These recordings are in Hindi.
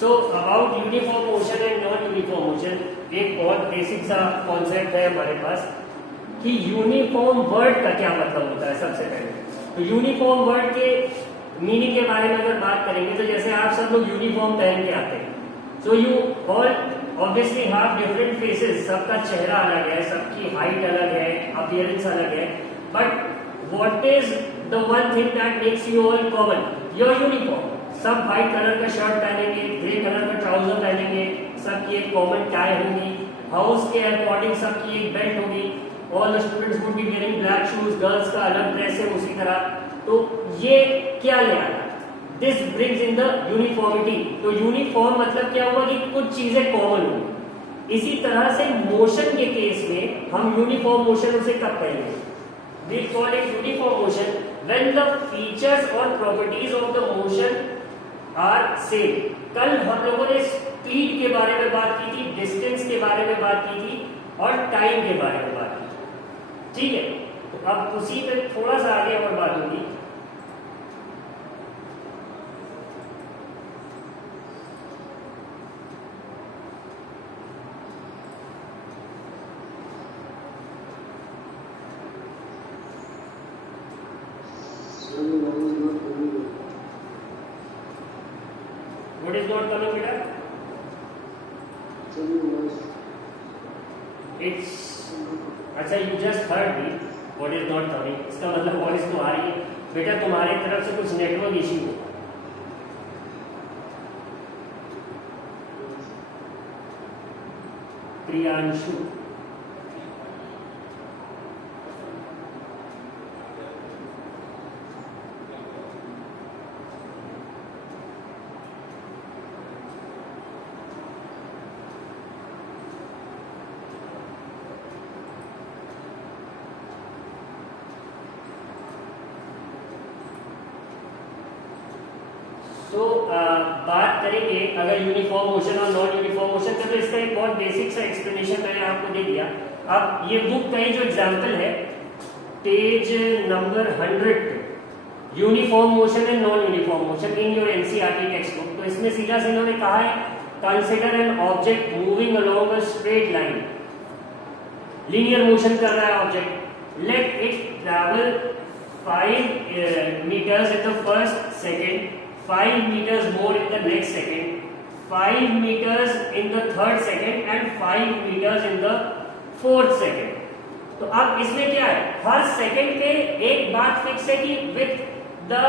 So about uniform motion and non uniform motion, एक बहुत बेसिक सा कॉन्सेप्ट है हमारे पास कि यूनिफॉर्म वर्ड का क्या मतलब होता है। सबसे पहले तो यूनिफॉर्म वर्ड के मीनिंग के बारे में अगर बात करेंगे तो जैसे आप सब लोग यूनिफॉर्म पहन के आते हैं, so you all obviously have different phases, सबका चेहरा अलग है, सबकी हाइट अलग है, अपीयरेंस अलग है, but what is the one thing that makes you all common? Your uniform. सब व्हाइट कलर का शर्ट पहनेंगे, ग्रे कलर का ट्राउजर पहनेंगे, सबकी एक कॉमन टाई होगी, हाउस के अकॉर्डिंग सबकी एक बेल्ट होगी, all the students would be wearing black shoes, girls का अलग ड्रेस है उसी तरह। तो ये क्या ले आया? This brings in the uniformity. तो यूनिफॉर्म मतलब क्या हुआ कि कुछ चीजें कॉमन होंगी। इसी तरह से मोशन के केस में हम यूनिफॉर्म मोशन उसे कब कहेंगे? We call it uniform motion when the features और properties of the motion are same. कल हम लोगों ने स्पीड के बारे में बात की थी, डिस्टेंस के बारे में बात की थी और टाइम के बारे में बात की थी, ठीक है? तो अब उसी पे थोड़ा सा आगे और बात होगी। What is not coming, beta? It's अच्छा, you just heard me. What is not coming? इसका मतलब वॉइस तो आ रही है बेटा, तुम्हारी तरफ से कुछ नेटवर्क इश्यू हो। प्रियांशु, तो बात करेंगे अगर यूनिफॉर्म मोशन और नॉन यूनिफॉर्म मोशन का, तो इसका एक बहुत बेसिक सा एक्सप्लेनेशन मैंने आपको दे दिया। अब ये बुक का ही जो एग्जांपल है page number 100, uniform motion and non uniform motion in your NCERT text book. तो इसमें सीधा से इन्होंने कहा है consider an object moving along a straight line, linear motion कर रहा है object, let it travel 5 meters in the first second, 5 meters more in the next second, 5 meters in the third second and 5 meters in the fourth second। तो अब इसमें क्या है, हर सेकंड पे एक बात फिक्स है कि with the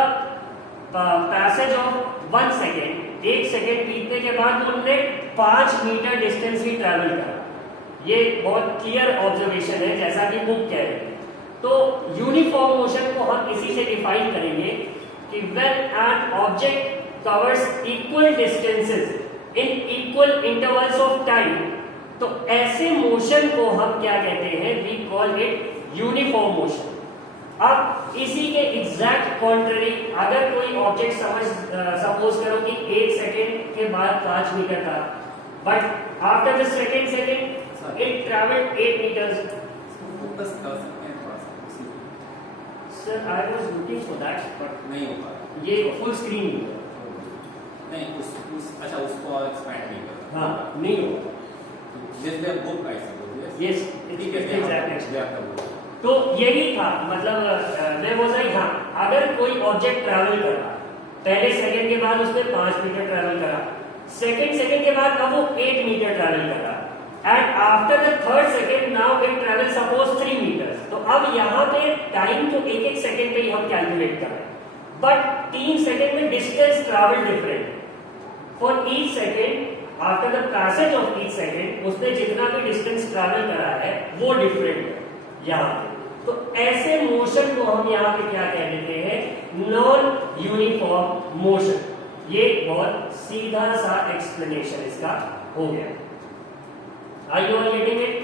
passage of 1 second, 1 second बीतने के बाद उन्होंने 5 मीटर डिस्टेंस ही ट्रैवल करा। ये बहुत क्लियर ऑब्जर्वेशन है जैसा कि बुक कह रहे हैं। तो यूनिफॉर्म मोशन को हम इसी से डिफाइन करेंगे कि when an object covers equal distances in equal intervals of time, तो ऐसे मोशन को हम क्या कहते हैं? we call it uniform motion। अब इसी के एग्जैक्ट कॉन्ट्ररी, अगर कोई ऑब्जेक्ट सपोज करो कि 1 सेकेंड के बाद 5 मीटर था, but after the second it travelled 8 metres. Sir I was looking for that but नहीं हो पा रहा। ये फुल स्क्रीन नहीं अच्छा उसको एक्सपैंड नहीं कर। हाँ नहीं होगा। जैसे बुक आई सपोज यस ठीक है एग्जैक्टली। तो यही था मतलब मैं बोल रहा हाँ, अगर कोई ऑब्जेक्ट ट्रैवल कर रहा, पहले सेकंड के बाद उसने 5 मीटर ट्रैवल करा, सेकंड के बाद अब वो 8 मीटर ट्रैवल कर रहा, and after the third second now it travel suppose 3 metre. तो अब यहाँ पे टाइम तो एक सेकंड पे ही हम कैलकुलेट कर रहे हैं, बट 3 सेकंड में distance travel different for each second. After the passage of each second उसने जितना भी डिस्टेंस ट्रैवल करा है वो डिफरेंट है यहाँ पे। तो ऐसे मोशन को हम यहाँ पे क्या कह देते हैं? Non uniform motion. ये बहुत सीधा सा एक्सप्लेनेशन इसका हो गया। Are you all getting it?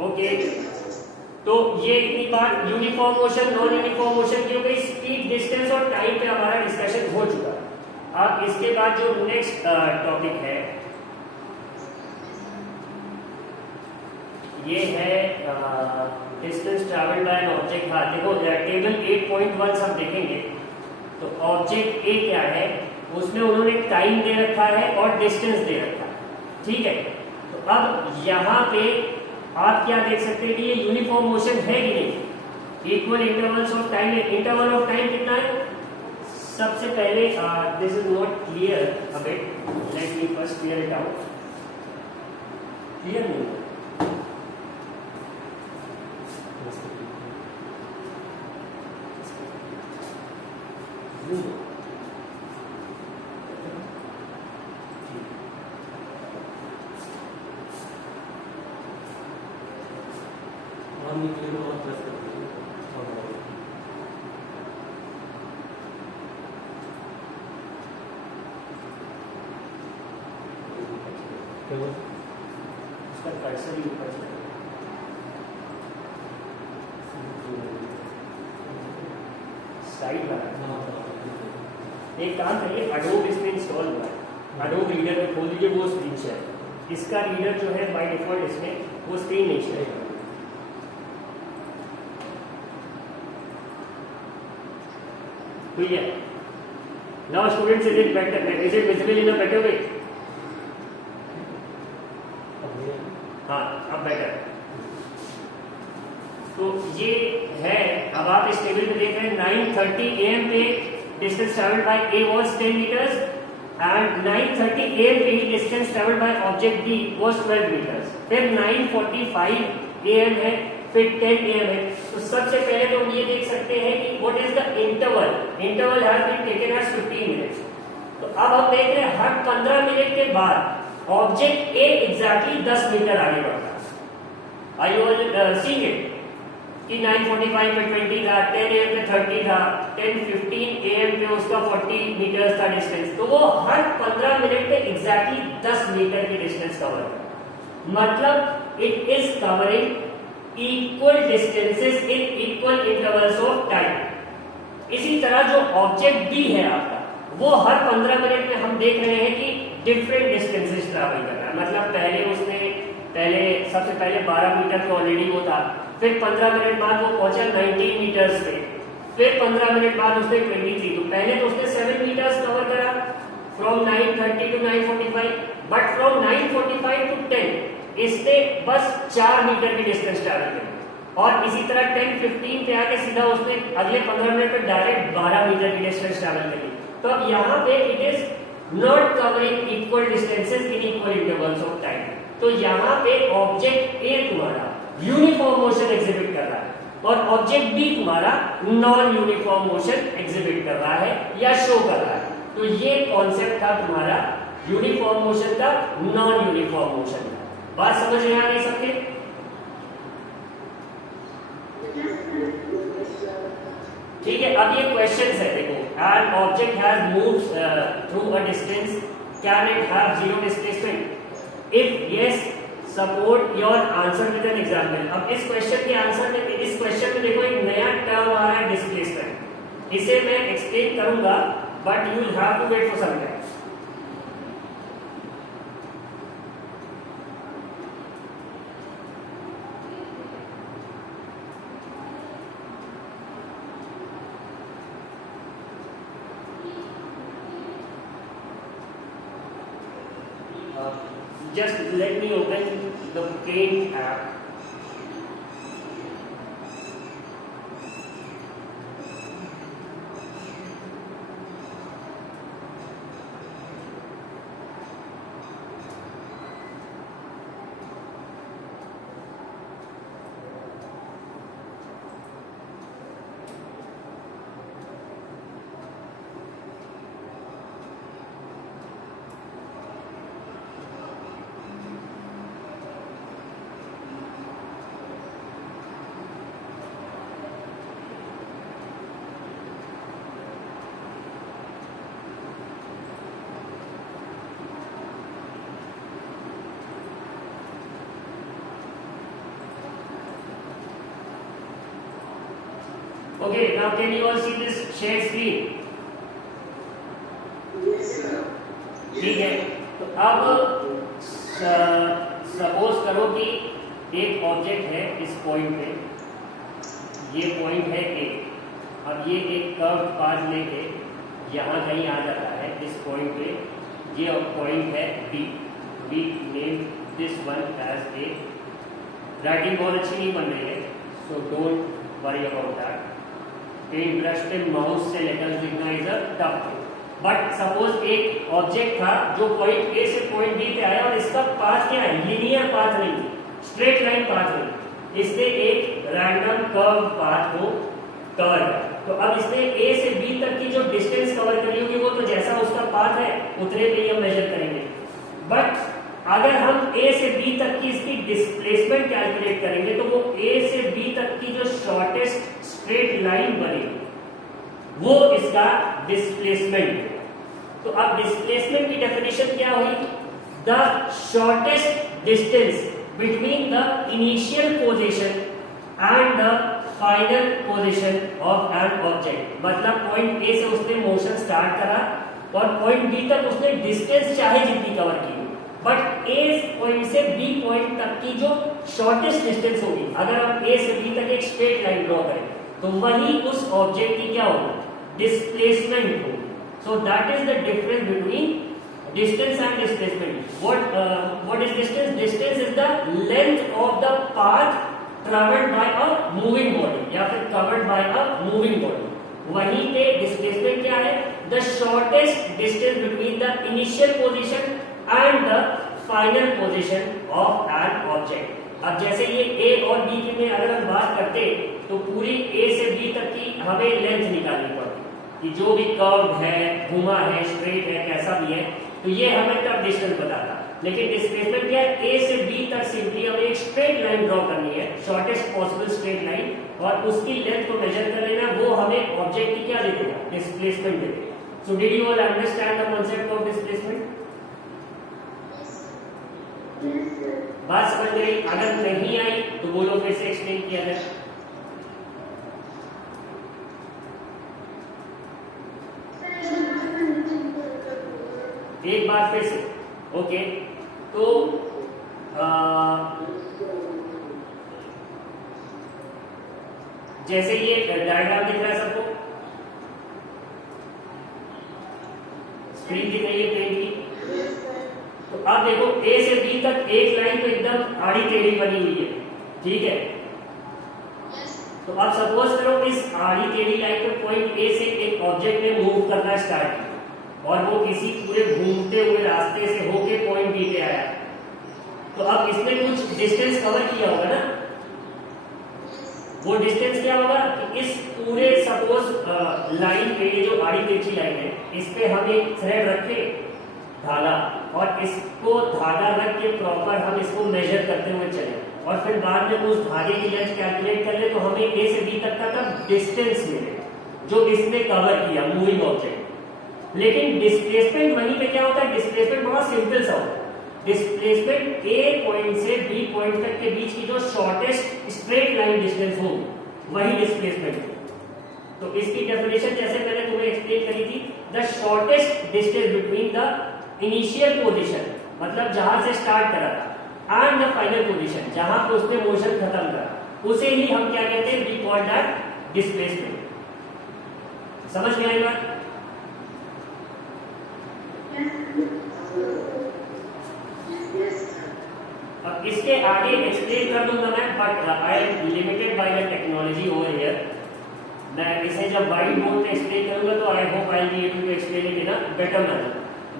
Okay तो ये इतनी बात uniform motion non uniform motion की हो गई। स्पीड, डिस्टेंस और टाइम पे हमारा डिस्कशन हो चुका है। अब इसके बाद जो नेक्स्ट टॉपिक है ये है distance travelled bye an object. हाँ देखो टेबल 8.1 सब देखेंगे तो ऑब्जेक्ट ए क्या है, उसमें उन्होंने टाइम दे रखा है और डिस्टेंस दे रखा है, ठीक है। तो अब यहाँ पे आप क्या देख सकते हैं कि ये यूनिफॉर्म मोशन है कि नहीं, इक्वल इंटरवल्स ऑफ टाइम है। इंटरवल ऑफ टाइम कितना है, सबसे पहले this is not clear a bit, let me first clear it out. Clear नहीं है? उसका कर्सर ही ऊपर से साइड वाला। एक काम करिए, अडोब इसमें इंस्टॉल हुआ है, अडोब रीडर में खोल दीजिए, वो स्क्रीन शेयर। इसका रीडर जो है बाय डिफॉल्ट इसमें वो स्क्रीन नहीं शेयर करेगा। हुई है? Now students, is it better, is it visible in a better way? हाँ, अब बेटर। तो ये है, अब आप इस टेबल में देख रहे हैं 9:30 AM पे distance travelled by A was 10 metres and 9:30 AM पे ही distance travelled by object B was 12 metres. फिर 9:45 AM है, फिर 10 AM है। तो सबसे पहले तो हम ये देख सकते हैं कि what is the interval, interval has been taken as 15 minutes. तो अब हम देख रहे हैं हर 15 मिनट के बाद ऑब्जेक्ट ए एग्जैक्टली 10 मीटर आगे बढ़ता है। आर यू सीइंग इट कि 9:45 पे 20 था, 10 AM पे 30 था, 10:15 AM पे उसका 40 मीटर्स था डिस्टेंस। तो वो हर 15 मिनट पे एग्जैक्टली 10 मीटर की डिस्टेंस कवर कर, मतलब it is covering equal distances in equal intervals of time. इसी तरह जो ऑब्जेक्ट बी है आपका, वो हर 15 मिनट में हम देख रहे हैं कि डिफरेंट डिस्टेंसेस ट्रैवल कर रहा है। मतलब सबसे पहले 12 मीटर पे ऑलरेडी वो था, फिर 15 मिनट बाद वो पहुंचा 19 मीटर्स पे, फिर 15 मिनट बाद उसने 23। तो पहले तो उसने 7 मीटर्स कवर करा from 9:30 to 9:45, but from 9:45 to 10 इसने बस 4 मीटर की डिस्टेंस ट्रैवल करी। और इसी तरह 10:15 पे आके सीधा उसने अगले 15 मिनट पे डायरेक्ट 12 मीटर की डिस्टेंस ट्रैवल करी। तो अब यहाँ पे it is not covering equal distances in equal intervals of time. तो यहाँ पे ऑब्जेक्ट ए तुम्हारा यूनिफॉर्म मोशन एग्जिबिट कर रहा है और ऑब्जेक्ट बी तुम्हारा नॉन यूनिफॉर्म मोशन एग्जिबिट कर रहा है या शो कर रहा है। तो ये कॉन्सेप्ट था तुम्हारा यूनिफॉर्म मोशन का, नॉन यूनिफॉर्म मोशन का। बात समझ में आ गई सबके? ठीक है, अब ये क्वेश्चंस है, देखो, N object has moved through a distance, can it have zero displacement? If yes, support your answer with an example. अब इस क्वेश्चन के आंसर में, इस क्वेश्चन में देखो एक नया टर्म आ रहा है, डिस्प्लेसमेंट। इसे मैं एक्सप्लेन करूंगा, but you will have to wait for some time. Just let me open the Paint app. Okay, now can you all see this shared screen? ठीक है, तो अब सपोज करो कि एक ऑब्जेक्ट है इस पॉइंट पे, ये पॉइंट है ए। अब ये एक कर्व पाथ लेके यहाँ कहीं आ जाता है इस पॉइंट पे, ये पॉइंट है B, we name this one as A, writing बहुत अच्छी नहीं बन रही है so don't worry about that. Paint brush पे माउस से लेटर्स लिखना is a tough thing, but suppose एक ऑब्जेक्ट था जो पॉइंट ए से पॉइंट बी पे आया और इसका पाथ क्या है, लीनियर पाथ नहीं, स्ट्रेट लाइन पाथ नहीं, इसने एक रैंडम कर्व पाथ को कवर किया। तो अब इसने ए से बी तक की जो डिस्टेंस कवर करी होगी वो तो जैसा उसका पाथ है उतने पे ही हम मेजर करेंगे, बट अगर हम ए से बी तक की इसकी डिस्प्लेसमेंट कैलकुलेट करेंगे तो वो ए से बी तक की जो शॉर्टेस्ट स्ट्रेट लाइन बनेगी वो इसका डिस्प्लेसमेंट है। तो अब डिस्प्लेसमेंट की डेफिनेशन क्या हुई, the shortest distance between the initial position and the final position of an object. मतलब पॉइंट ए से उसने मोशन स्टार्ट करा और पॉइंट बी तक उसने डिस्टेंस चाहे जितनी कवर की, बट ए पॉइंट से बी पॉइंट तक की जो शॉर्टेस्ट डिस्टेंस होगी, अगर हम ए से बी तक एक स्ट्रेट लाइन ड्रॉ करें तो वही उस ऑब्जेक्ट की क्या होगी, डिस्प्लेसमेंट होगी। So that is the difference between distance and displacement. What is distance? Distance is the length of the path traveled by a moving body या फिर covered by a moving body. वहीं पे displacement क्या है, the shortest distance between the initial position and the final position of an object. अब जैसे ये A और B की में अगर हम बात करते तो पूरी A से B तक की हमें लेंथ निकालनी पड़ती कि जो भी कर्व है, घुमा है, स्ट्रेट है, कैसा भी है, तो ये हमें तब डिस्टेंस बताता। लेकिन डिस्प्लेसमेंट क्या है, ए से बी तक सिंपली हमें एक स्ट्रेट लाइन ड्रॉ करनी है, शॉर्टेस्ट पॉसिबल स्ट्रेट लाइन, और उसकी लेंथ को मेजर कर लेना, वो हमें ऑब्जेक्ट की क्या दे देगा, डिस्प्लेसमेंट दे देगा। So did you all understand the concept of displacement? बात समझ गई? अगर नहीं आई तो बोलो फिर से एक्सप्लेन किया जाए। एक बार फिर से, ओके। तो जैसे ये डायग्राम दिख रहा है सबको, स्क्रीन दिख रही है पेन की, तो अब देखो ए से बी तक एक लाइन तो एकदम आड़ी टेढ़ी बनी हुई है, ठीक है। तो अब सपोज करो इस आड़ी टेढ़ी लाइन पे पॉइंट ए से एक ऑब्जेक्ट ने मूव करना स्टार्ट किया और वो किसी पूरे घूमते हुए रास्ते से होके पॉइंट बी पे आया, तो अब इसने कुछ डिस्टेंस कवर किया होगा ना, वो डिस्टेंस क्या होगा कि इस पूरे सपोज लाइन पे, ये जो आड़ी तिरछी लाइन है, इस पे हम एक थ्रेड रखे धागा, और इसको धागा रख के प्रॉपर हम इसको मेजर करते हुए चले और फिर बाद में उस धागे की लेंथ कैलकुलेट कर ले तो हमें ए से बी तक का डिस्टेंस मिले जो इसने कवर किया मूविंग ऑब्जेक्ट। लेकिन डिस्प्लेसमेंट वहीं पे क्या होता है, डिस्प्लेसमेंट बहुत सिंपल सा होता है। डिस्प्लेसमेंट ए पॉइंट से बी पॉइंट तक के बीच की जो शॉर्टेस्ट स्ट्रेट लाइन डिस्टेंस होगी वही डिस्प्लेसमेंट है। तो इसकी डेफिनेशन जैसे मैंने तुम्हें एक्सप्लेन करी थी, the shortest distance between the initial position, मतलब जहां से स्टार्ट करा था, एंड द फाइनल पोजीशन, जहां पे उसने मोशन खत्म करा, उसे ही हम क्या कहते हैं, वी कॉल दैट डिस्प्लेसमेंट। समझ में आई बात? अब इसके आगे एक्सप्लेन कर दूंगा मैं, but I am limited by the technology over here. मैं इसे जब वाइट बोर्ड पे एक्सप्लेन करूंगा तो I hope I be able to explain it in a better manner,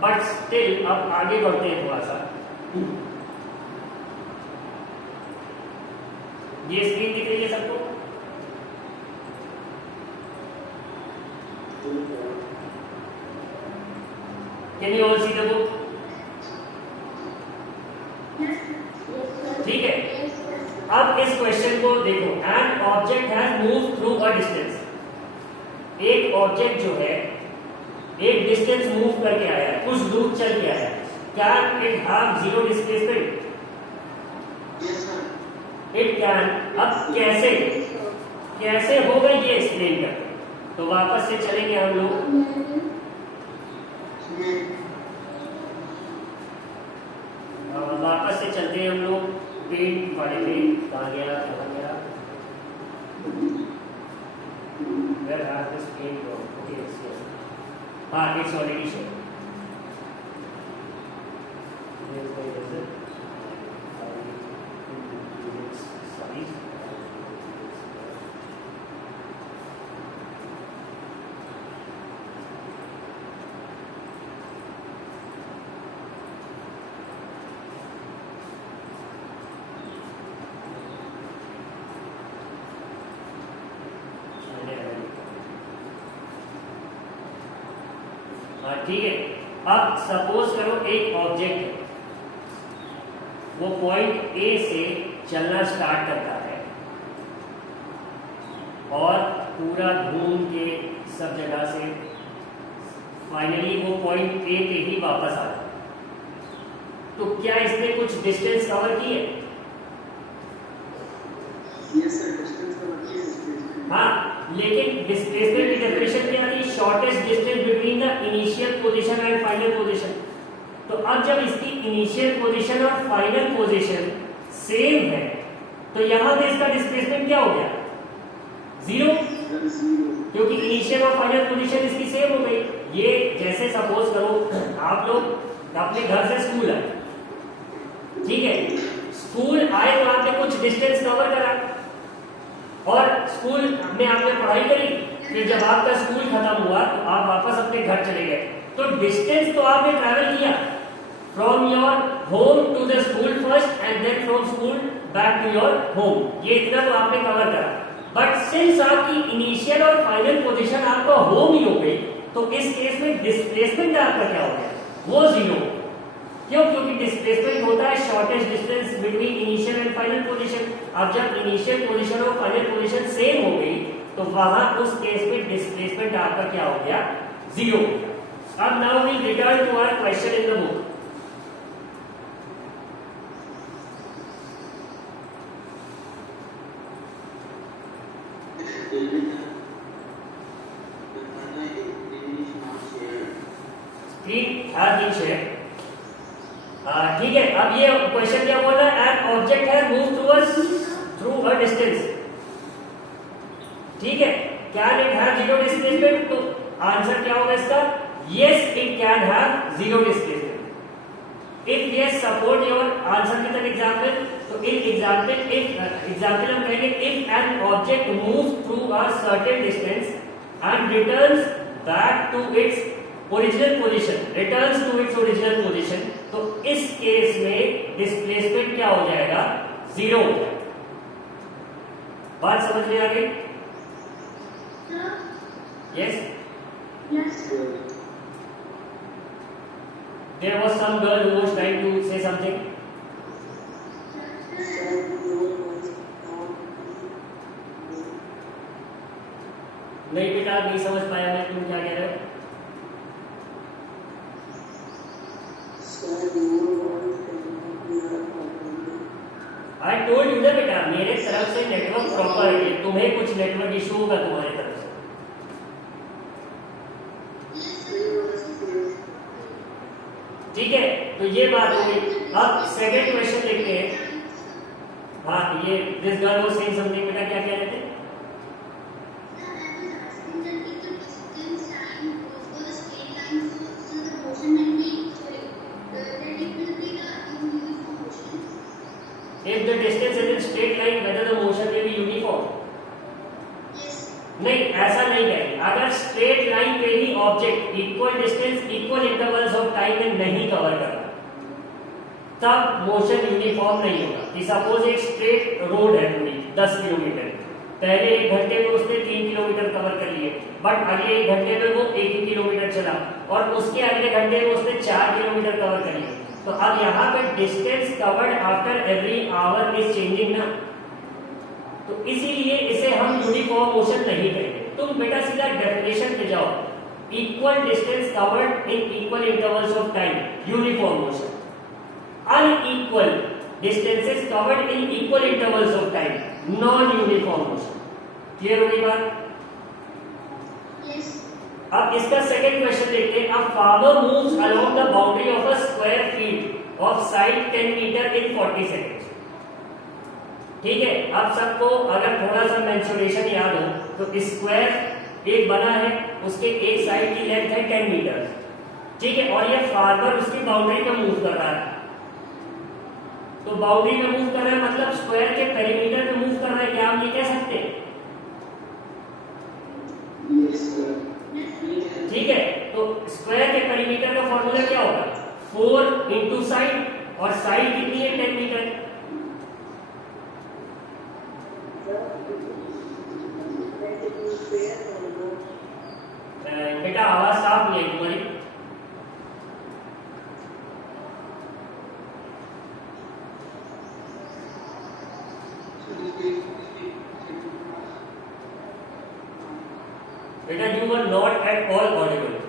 but still अब आगे बढ़ते हैं थोड़ा सा। ये स्क्रीन दिख रही है सबको? Can you all see the book? ठीक है। अब इस क्वेश्चन को देखो, N object has moved through a distance. एक ऑब्जेक्ट जो है एक डिस्टेंस मूव करके आया है, कुछ दूर चल के आया है, can it have zero displacement? It can. अब कैसे होगा ये एक्सप्लेन करते हैं। तो वापस से चलेंगे हम लोग, वापस से चलते हैं हम लोग पेंट वाले पे। कहाँ गया? Where has this paint gone? Okay, it's here. हाँ, इट्स ऑलरेडी शो। हाँ ठीक है। अब सपोज करो एक ऑब्जेक्ट है, वो पॉइंट ए से चलना स्टार्ट करता है और पूरा घूम के सब जगह से फाइनली वो पॉइंट ए पे ही वापस आता है। तो क्या इसने कुछ डिस्टेंस कवर की है? हाँ, लेकिन डिस्प्लेसमेंट की डेफिनेशन क्या थी? Shortest distance between the initial position and final position. तो अब जब इसकी इनिशियल पोजीशन और फाइनल पोजीशन सेम है तो यहां पे इसका डिस्प्लेसमेंट क्या हो गया? जीरो, क्योंकि इनिशियल और फाइनल पोजीशन इसकी सेम हो गई। ये जैसे सपोज करो आप लोग अपने घर से स्कूल आए, ठीक है, स्कूल आए तो आपने कुछ डिस्टेंस कवर करा और स्कूल में आपने पढ़ाई करी, फिर जब आपका स्कूल खत्म हुआ तो आप वापस अपने घर चले गए। तो डिस्टेंस तो आपने ट्रैवल किया from your home to the school first and then from school back to your home, ये इतना तो आपने कवर करा। बट सिंस आपकी इनिशियल और फाइनल पोजीशन आपका होम ही हो गई, तो इस केस में डिस्प्लेसमेंट आपका क्या हो गया? वो जीरो। क्यों? क्योंकि डिस्प्लेसमेंट होता है shortest distance between initial and final position. अब जब इनिशियल पोजीशन और फाइनल पोजीशन सेम हो गई तो वहां उस केस में डिस्प्लेसमेंट आपका क्या हो गया? जीरो। अब now we return to our question in the book. Screen has been shared. ठीक है, अब ये क्वेश्चन क्या बोल रहा है? An object has moved through a distance, ठीक है, can it have zero displacement? तो आंसर क्या होगा इसका? Yes, it can have zero displacement. If yes support your answer with an example. तो इन एग्जांपल एग्जांपल हम कहेंगे if an object moves through a certain distance and returns back to its original position, returns to its original position, तो इस केस में डिस्प्लेसमेंट क्या हो जाएगा? जीरो हो जाएगा। बात समझ में आ गई? Yes, there was some girl who was trying to say something. नहीं बेटा, नहीं समझ पाया मैं, तुम क्या कह रहे हो? आई टोल्ड यू ना बेटा, मेरे तरफ से नेटवर्क प्रॉपर है, तुम्हें कुछ नेटवर्क इशू होगा तुम्हारे तरफ से। ठीक है, तो ये बात हो गई। अब सेकंड क्वेश्चन देखते हैं। हाँ, ये this girl was saying something, बेटा क्या कह रहे थे? If the distance is in straight line, whether the motion may be uniform? नहीं, ऐसा नहीं कहेंगे। अगर स्ट्रेट लाइन पे ही object equal distance equal intervals of time में नहीं कवर कर रहा, तब मोशन यूनिफॉर्म नहीं होगा। कि सपोज एक स्ट्रेट रोड है पूरी 10 किलोमीटर, पहले एक घंटे में उसने 3 किलोमीटर कवर कर लिए, बट अगले एक घंटे में वो 1 ही किलोमीटर चला और उसके अगले घंटे में उसने 4 किलोमीटर कवर कर लिए। तो अब यहाँ पे distance covered after every hour is changing ना, तो इसीलिए इसे हम यूनिफॉर्म मोशन नहीं कहेंगे। तुम बेटा सीधा डेफिनेशन पे जाओ, equal distance covered in equal intervals of time, uniform motion. Unequal distances covered in equal intervals of time, non uniform motion. Clear हो गई बात? अब इसका सेकंड क्वेश्चन देखते हैं। A farmer moves along the boundary of a square field of side 10 metre in 40 seconds. ठीक है, अब सबको अगर थोड़ा सा मेंसुरेशन याद हो तो स्क्वायर एक बना है, उसके एक साइड की लेंथ है 10 मीटर, ठीक है, और ये फार्मर उसकी बाउंड्री में मूव कर रहा है। तो बाउंड्री में मूव कर रहा है मतलब स्क्वायर के पेरीमीटर में मूव कर रहा है, क्या हम ये कह सकते हैं? ठीक है, तो स्क्वायर के पेरीमीटर का फॉर्मूला क्या होगा? 4 इंटू साइड, और साइड कितनी है? 10 मीटर। बेटा आवाज साफ नहीं है तुम्हारी। बेटा you were not at all audible.